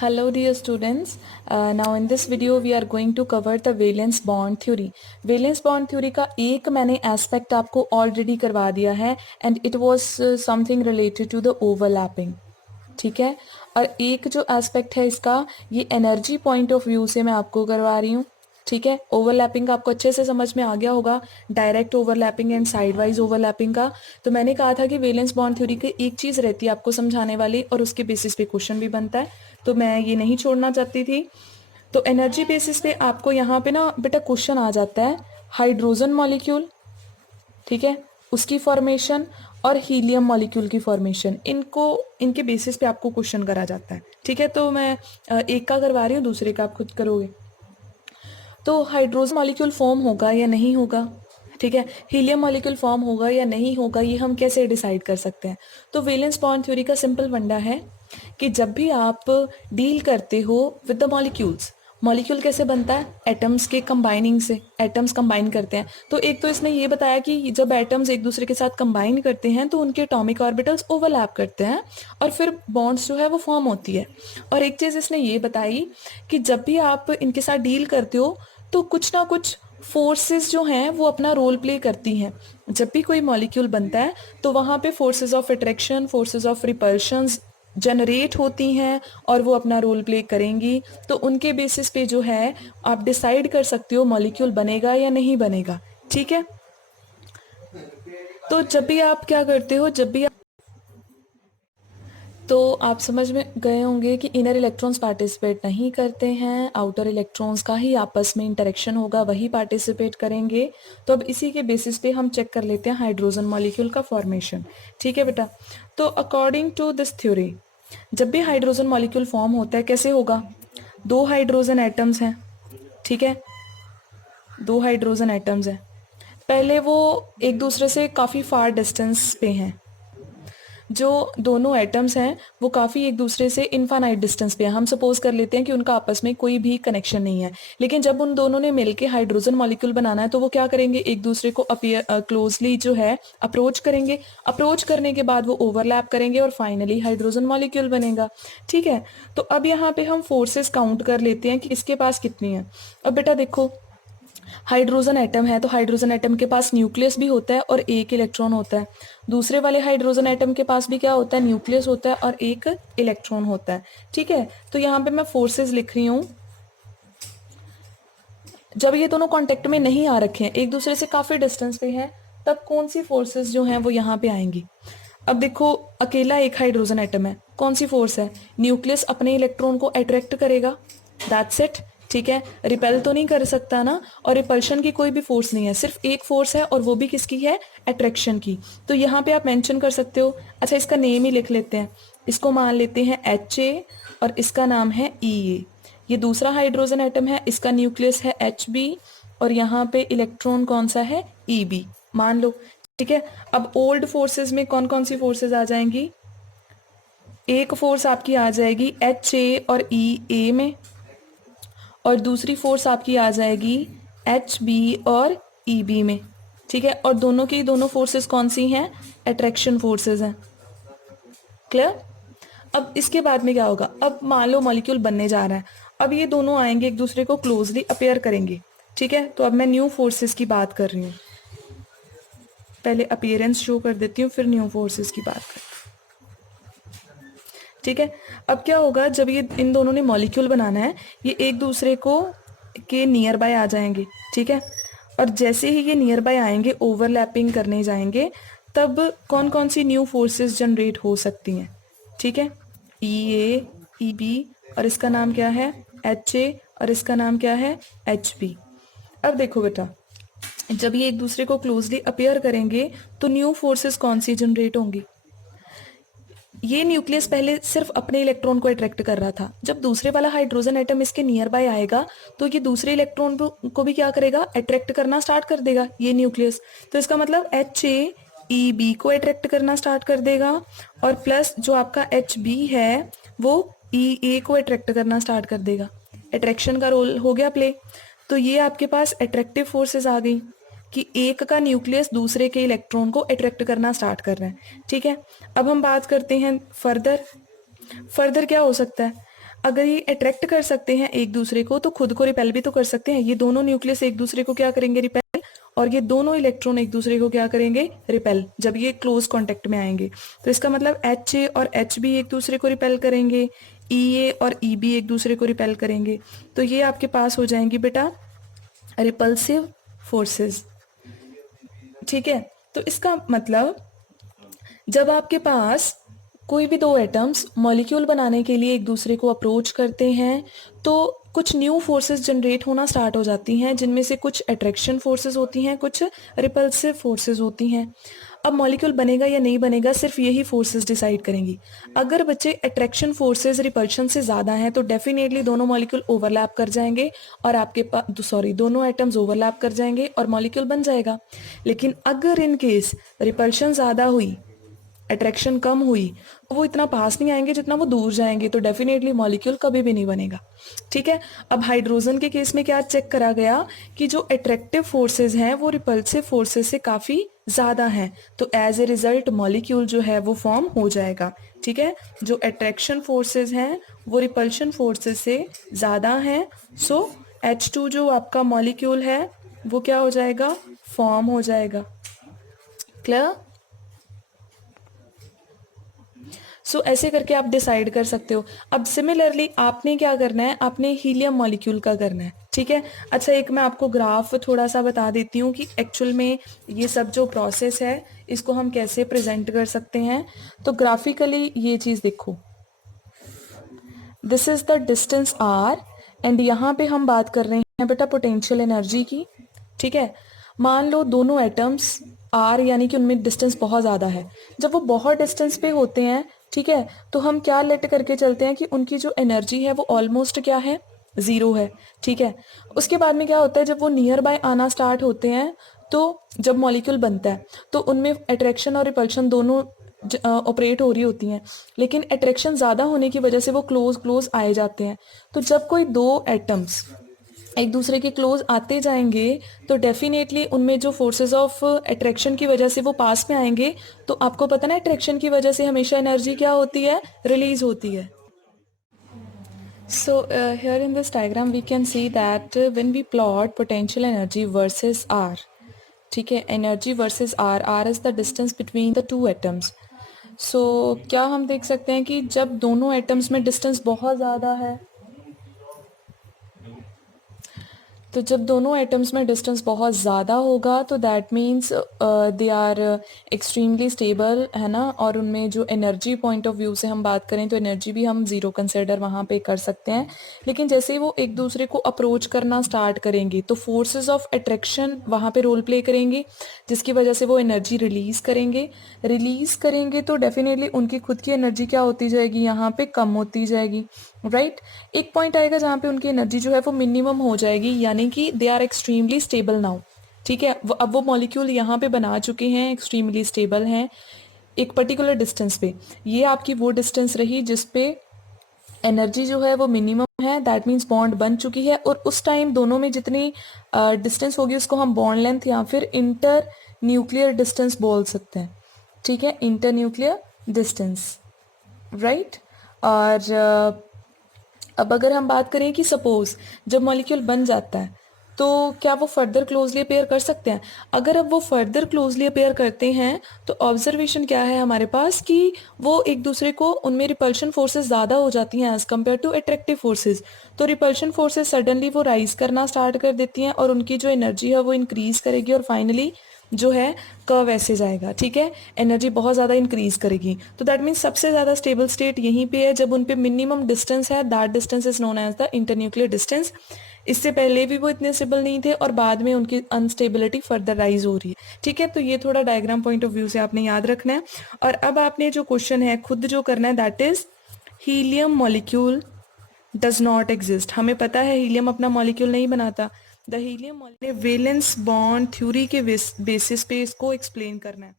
Hello dear students, now in this video we are going to cover the valence bond theory. Valence bond theory का एक मैंने aspect आपको already करवा दिया है and it was something related to the overlapping. ठीक है, और एक जो एस्पेक्ट है इसका ये एनर्जी पॉइंट ऑफ व्यू से मैं आपको करवा रही हूँ. ठीक है, ओवरलैपिंग आपको अच्छे से समझ में आ गया होगा, direct overlapping and side wise overlapping का. तो मैंने कहा था कि वैलेंस बॉन्ड थ्योरी की एक चीज़ रहती है आपको समझाने वाली और उसके बेसिस पे क्वेश्चन भी बनता है, तो मैं ये नहीं छोड़ना चाहती थी. तो एनर्जी बेसिस पे आपको यहाँ पे ना बेटा क्वेश्चन आ जाता है हाइड्रोजन मॉलिक्यूल, ठीक है, उसकी फॉर्मेशन और हीलियम मॉलिक्यूल की फॉर्मेशन, इनके बेसिस पे आपको क्वेश्चन करा जाता है. ठीक है, तो मैं एक का करवा रही हूँ, दूसरे का आप खुद करोगे. तो हाइड्रोजन मॉलिक्यूल फॉर्म होगा या नहीं होगा, ठीक है, हीलियम मॉलिक्यूल फॉर्म होगा या नहीं होगा, ये हम कैसे डिसाइड कर सकते हैं. तो वैलेंस बॉन्ड थ्योरी का सिंपल फंडा है कि जब भी आप डील करते हो विद द मॉलिक्यूल्स, मॉलिक्यूल कैसे बनता है, एटम्स के कंबाइनिंग से, एटम्स कंबाइन करते हैं. तो एक तो इसने ये बताया कि जब एटम्स एक दूसरे के साथ कंबाइन करते हैं तो उनके एटॉमिक ऑर्बिटल्स ओवरलैप करते हैं और फिर बॉन्ड्स जो है वो फॉर्म होती है. और एक चीज़ इसने ये बताई कि जब भी आप इनके साथ डील करते हो तो कुछ ना कुछ फोर्सेस जो हैं वो अपना रोल प्ले करती हैं. जब भी कोई मॉलिक्यूल बनता है तो वहाँ पे forces of attraction, forces of repulsions generate होती हैं और वो अपना रोल प्ले करेंगी. तो उनके बेसिस पे जो है आप डिसाइड कर सकते हो मॉलिक्यूल बनेगा या नहीं बनेगा. ठीक है, तो जब भी आप क्या करते हो, तो आप समझ में गए होंगे कि इनर इलेक्ट्रॉन्स पार्टिसिपेट नहीं करते हैं, आउटर इलेक्ट्रॉन्स का ही आपस में इंटरेक्शन होगा, वही पार्टिसिपेट करेंगे. तो अब इसी के बेसिस पे हम चेक कर लेते हैं हाइड्रोजन मॉलिक्यूल का फॉर्मेशन. ठीक है बेटा, तो अकॉर्डिंग टू दिस थ्योरी जब भी हाइड्रोजन मॉलिक्यूल फॉर्म होता है कैसे होगा, दो हाइड्रोजन एटम्स हैं. ठीक है, दो हाइड्रोजन एटम्स हैं, पहले वो एक दूसरे से काफ़ी फार डिस्टेंस पे हैं. जो दोनों एटम्स हैं वो काफ़ी एक दूसरे से इनफाइनाइट डिस्टेंस पे हैं. हम सपोज कर लेते हैं कि उनका आपस में कोई भी कनेक्शन नहीं है, लेकिन जब उन दोनों ने मिलके हाइड्रोजन मॉलिक्यूल बनाना है तो वो क्या करेंगे, एक दूसरे को क्लोजली जो है अप्रोच करेंगे. अप्रोच करने के बाद वो ओवरलैप करेंगे और फाइनली हाइड्रोजन मॉलिक्यूल बनेगा. ठीक है, तो अब यहाँ पे हम फोर्सेस काउंट कर लेते हैं कि इसके पास कितनी है. अब बेटा देखो, हाइड्रोजन एटम है तो हाइड्रोजन एटम के पास न्यूक्लियस भी होता है और एक इलेक्ट्रॉन होता है. दूसरे वाले हाइड्रोजन एटम के पास भी क्या होता है, न्यूक्लियस होता है और एक इलेक्ट्रॉन होता है. ठीक है, तो यहाँ पे मैं फोर्सेस लिख रही हूँ. जब ये दोनों कांटेक्ट में नहीं आ रखे हैं, एक दूसरे से काफी डिस्टेंस पे हैं, तब कौन सी फोर्सेस जो हैं वो यहाँ पे आएंगी. अब देखो, अकेला एक हाइड्रोजन एटम है, कौन सी फोर्स है, न्यूक्लियस अपने इलेक्ट्रॉन को अट्रैक्ट करेगा, दैट्स इट. ठीक है, रिपेल तो नहीं कर सकता ना, और रिपल्शन की कोई भी फोर्स नहीं है, सिर्फ एक फोर्स है और वो भी किसकी है, अट्रैक्शन की. तो यहाँ पे आप मेंशन कर सकते हो. अच्छा, इसका नेम ही लिख लेते हैं, इसको मान लेते हैं HA और इसका नाम है EA. ये दूसरा हाइड्रोजन एटम है, इसका न्यूक्लियस है HB और यहाँ पे इलेक्ट्रॉन कौन सा है, EB मान लो. ठीक है, अब ओल्ड फोर्सेस में कौन कौन सी फोर्सेस आ जाएंगी, एक फोर्स आपकी आ जाएगी HA और EA में, और दूसरी फोर्स आपकी आ जाएगी HB और EB में. ठीक है, और दोनों की दोनों फोर्सेस कौन सी हैं, अट्रैक्शन फोर्सेस हैं. क्लियर. अब इसके बाद में क्या होगा, अब मान लो मॉलिक्यूल बनने जा रहा है, अब ये दोनों आएंगे एक दूसरे को क्लोजली अपेयर करेंगे. ठीक है, तो अब मैं न्यू फोर्सेस की बात कर रही हूँ, पहले अपीयरेंस शो कर देती हूँ फिर न्यू फोर्सेस की बात करती हूँ. ठीक है, अब क्या होगा, जब ये इन दोनों ने मॉलिक्यूल बनाना है, ये एक दूसरे को के नियर बाय आ जाएंगे. ठीक है, और जैसे ही ये नियर बाय आएंगे, ओवरलैपिंग करने जाएंगे, तब कौन कौन सी न्यू फोर्सेस जनरेट हो सकती हैं. ठीक है, EA, EB और इसका नाम क्या है, HA और इसका नाम क्या है, HB. अब देखो बेटा, जब ये एक दूसरे को क्लोजली अपेयर करेंगे तो न्यू फोर्सेस कौन सी जनरेट होंगी. ये न्यूक्लियस पहले सिर्फ अपने इलेक्ट्रॉन को अट्रैक्ट कर रहा था, जब दूसरे वाला हाइड्रोजन एटम इसके नियर बाय आएगा तो ये दूसरे इलेक्ट्रॉन को भी क्या करेगा, अट्रैक्ट करना स्टार्ट कर देगा ये न्यूक्लियस. तो इसका मतलब HAEB को अट्रैक्ट करना स्टार्ट कर देगा और प्लस जो आपका HB है वो EA को अट्रैक्ट करना स्टार्ट कर देगा. अट्रैक्शन का रोल हो गया प्ले. तो ये आपके पास अट्रैक्टिव फोर्सेस आ गई कि एक का न्यूक्लियस दूसरे के इलेक्ट्रॉन को अट्रैक्ट करना स्टार्ट कर रहे हैं. ठीक है, अब हम बात करते हैं फर्दर क्या हो सकता है. अगर ये अट्रैक्ट कर सकते हैं एक दूसरे को तो खुद को रिपेल भी तो कर सकते हैं। ये दोनों न्यूक्लियस एक दूसरे को क्या करेंगे, रिपेल, और ये दोनों इलेक्ट्रॉन एक दूसरे को क्या करेंगे, रिपेल, जब ये क्लोज कांटेक्ट में आएंगे। तो इसका मतलब HA और HB एक दूसरे को रिपेल करेंगे, EA और EB एक दूसरे को रिपेल करेंगे। तो ये आपके पास हो जाएंगी बेटा रिपल्सिव फोर्सेस। ठीक है, तो इसका मतलब जब आपके पास कोई भी दो एटम्स मॉलिक्यूल बनाने के लिए एक दूसरे को अप्रोच करते हैं तो कुछ न्यू फोर्सेस जनरेट होना स्टार्ट हो जाती हैं, जिनमें से कुछ अट्रैक्शन फोर्सेस होती हैं, कुछ रिपल्सिव फोर्सेस होती हैं। अब मॉलिक्यूल बनेगा या नहीं बनेगा सिर्फ यही फोर्सेस डिसाइड करेंगी। अगर बच्चे अट्रैक्शन फोर्सेस रिपल्शन से ज़्यादा हैं तो डेफिनेटली दोनों मॉलिक्यूल ओवरलैप कर जाएंगे और आपके पास दोनों एटम्स ओवरलैप कर जाएंगे और मॉलिक्यूल बन जाएगा। लेकिन अगर इन केस रिपल्शन ज़्यादा हुई, अट्रैक्शन कम हुई, तो वो इतना पास नहीं आएंगे जितना वो दूर जाएंगे, तो डेफिनेटली मॉलिक्यूल कभी भी नहीं बनेगा। ठीक है, अब हाइड्रोजन के केस में क्या चेक करा गया कि जो अट्रैक्टिव फोर्सेस हैं वो रिपल्सिव फोर्सेस से काफ़ी ज़्यादा हैं, तो एज ए रिजल्ट मॉलिक्यूल जो है वो फॉर्म हो जाएगा। ठीक है, जो अट्रैक्शन फोर्सेस हैं वो रिपल्शन फोर्सेस से ज़्यादा हैं, सो H2 जो आपका मॉलिक्यूल है वो क्या हो जाएगा, फॉर्म हो जाएगा। क्लियर? सो ऐसे करके आप डिसाइड कर सकते हो। अब सिमिलरली आपने क्या करना है, आपने हीलियम मॉलिक्यूल का करना है। ठीक है, अच्छा एक मैं आपको ग्राफ थोड़ा सा बता देती हूँ कि एक्चुअल में ये सब जो प्रोसेस है इसको हम कैसे प्रेजेंट कर सकते हैं। तो ग्राफिकली ये चीज़ देखो, this is the distance R and यहाँ पे हम बात कर रहे हैं बेटा पोटेंशियल एनर्जी की। ठीक है, मान लो दोनों एटम्स R यानी कि उनमें डिस्टेंस बहुत ज़्यादा है। जब वो बहुत डिस्टेंस पे होते हैं, ठीक है, तो हम क्या लेट करके चलते हैं कि उनकी जो एनर्जी है वो ऑलमोस्ट क्या है, ज़ीरो है। ठीक है, उसके बाद में क्या होता है, जब वो नियर बाय आना स्टार्ट होते हैं तो जब मॉलिक्यूल बनता है तो उनमें अट्रैक्शन और रिपल्शन दोनों ऑपरेट हो रही होती हैं, लेकिन अट्रैक्शन ज़्यादा होने की वजह से वो क्लोज क्लोज आए जाते हैं। तो जब कोई दो एटम्स एक दूसरे के क्लोज आते जाएंगे तो डेफिनेटली उनमें जो फोर्सेस ऑफ अट्रैक्शन की वजह से वो पास में आएंगे। तो आपको पता ना अट्रैक्शन की वजह से हमेशा एनर्जी क्या होती है, रिलीज होती है। So here in this diagram we can see that when we plot potential energy versus R, ठीक है, energy versus R, R is the distance between the two atoms. So क्या हम देख सकते हैं कि जब दोनों एटम्स में डिस्टेंस बहुत ज़्यादा है, तो जब दोनों एटम्स में डिस्टेंस बहुत ज़्यादा होगा तो that means they are extremely stable, है ना, और उनमें जो एनर्जी पॉइंट ऑफ व्यू से हम बात करें तो एनर्जी भी हम ज़ीरो कंसिडर वहाँ पे कर सकते हैं। लेकिन जैसे ही वो एक दूसरे को अप्रोच करना स्टार्ट करेंगे तो फोर्सेस ऑफ अट्रैक्शन वहाँ पे रोल प्ले करेंगे, जिसकी वजह से वो एनर्जी रिलीज़ करेंगे तो डेफिनेटली उनकी खुद की एनर्जी क्या होती जाएगी, यहाँ पे कम होती जाएगी। राइट, एक पॉइंट आएगा जहाँ पे उनकी एनर्जी जो है वो मिनिमम हो जाएगी, यानी कि they are extremely stable now. ठीक है, अब वो मॉलिक्यूल यहाँ पे बना चुके हैं, एक्सट्रीमली स्टेबल हैं एक पर्टिकुलर डिस्टेंस पे। ये आपकी वो डिस्टेंस रही जिस पे एनर्जी जो है वो मिनिमम है, दैट मीन्स बॉन्ड बन चुकी है, और उस टाइम दोनों में जितनी डिस्टेंस होगी उसको हम बॉन्ड लेंथ या फिर इंटर न्यूक्लियर डिस्टेंस बोल सकते हैं। ठीक है, इंटर न्यूक्लियर डिस्टेंस। राइट, और अब अगर हम बात करें कि सपोज जब मॉलिक्यूल बन जाता है तो क्या वो फर्दर क्लोजली अपेयर कर सकते हैं। अगर अब वो फर्दर क्लोजली अपेयर करते हैं तो ऑब्जर्वेशन क्या है हमारे पास कि वो एक दूसरे को, उनमें रिपल्शन फोर्सेस ज़्यादा हो जाती हैं as compare to attractive forces. तो रिपल्शन फोर्सेस सडनली वो राइज करना स्टार्ट कर देती हैं और उनकी जो एनर्जी है वो इंक्रीज करेगी और फाइनली जो है कर्व ऐसे जाएगा। ठीक है, एनर्जी बहुत ज़्यादा इंक्रीज करेगी। तो दैट मीन्स सबसे ज़्यादा स्टेबल स्टेट यहीं पे है जब उन पे मिनिमम डिस्टेंस है, that distance is known as the internuclear distance. इससे पहले भी वो इतने स्टेबल नहीं थे और बाद में उनकी अनस्टेबिलिटी फर्दर राइज हो रही है। ठीक है, तो ये थोड़ा डायग्राम पॉइंट ऑफ व्यू से आपने याद रखना है। और अब आपने जो क्वेश्चन है खुद जो करना है, that is helium molecule does not exist. हमें पता है हीलियम अपना मॉलिक्यूल नहीं बनाता। The helium molecule valence bond theory के बेसिस पे इसको एक्सप्लेन करना है।